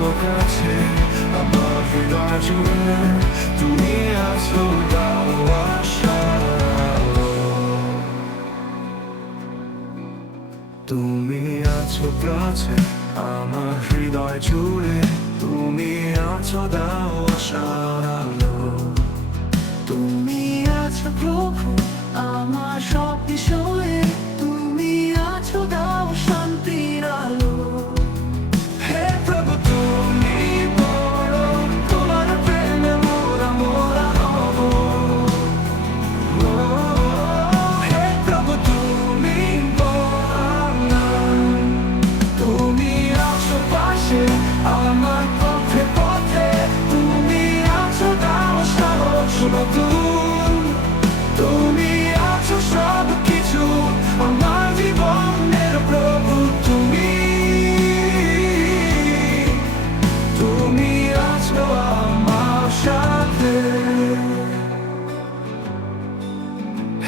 আছো কাছে, আমার হৃদয় জুড়ে তুমি আছো, দাও আশার আলো। তুমি আছো কাছে, আমার হৃদয় জুড়ে তুমি আছো, দাও আশার আলো। তুমি আছো প্রভু আমার সব বিষয়ে, তুমি আছো, দাও শান্তির আলো। হে প্রভু তুমি বড়, তোমার প্রেমে মোরা মোরা হব। হে প্রভু তুমি বড়, তুমি আছো পাশে আমার পথে পথে, তুমি আছো, দাও সাহস নতুন। তুমি আছো সব কিছু আমার জীবনের প্রভু, তুমি তুমি আছো আমার সাথে।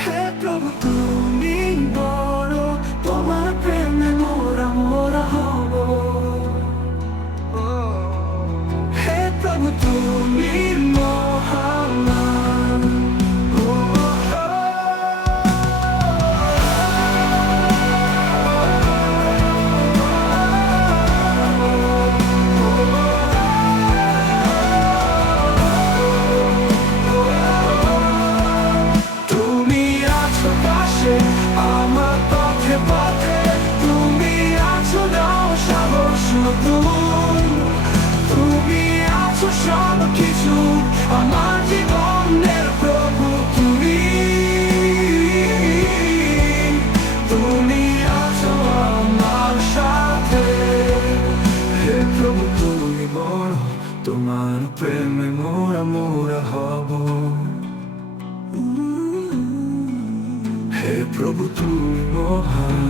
হে প্রভু তুমি বড়, তোমার প্রেমে মোরা মোরা হব। হে প্রভু তুমি মহান। তুমি আছো পাশে আমার পথে পথে, তুমি আছো, দাও সাহস নতুন। তুমি আছো সব কিছু আমার জীবনের প্রভু, তুমি তুমি আছো আমার সাথে। হে প্রভু তুমি বড়, তোমার প্রেমে মোরা মোরা হব। হে প্রভু তুমি মহান।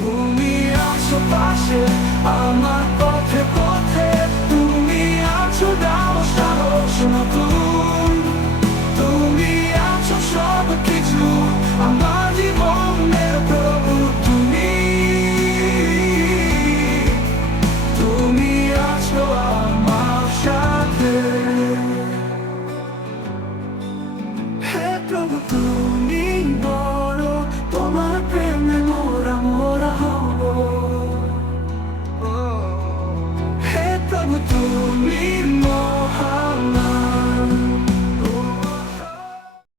তুমি আছো পাশে আমার পথে পথে, তুমি আছো, দাও সাহস নতুন। তুমি আছো সব কিছু আমার জীবনের প্রভু, তুমি তুমি আছো আমার সাথে। হে প্রভু তুমি বড়, তোমার প্রেমে মোরা মোরা হব। হে প্রভু তুমি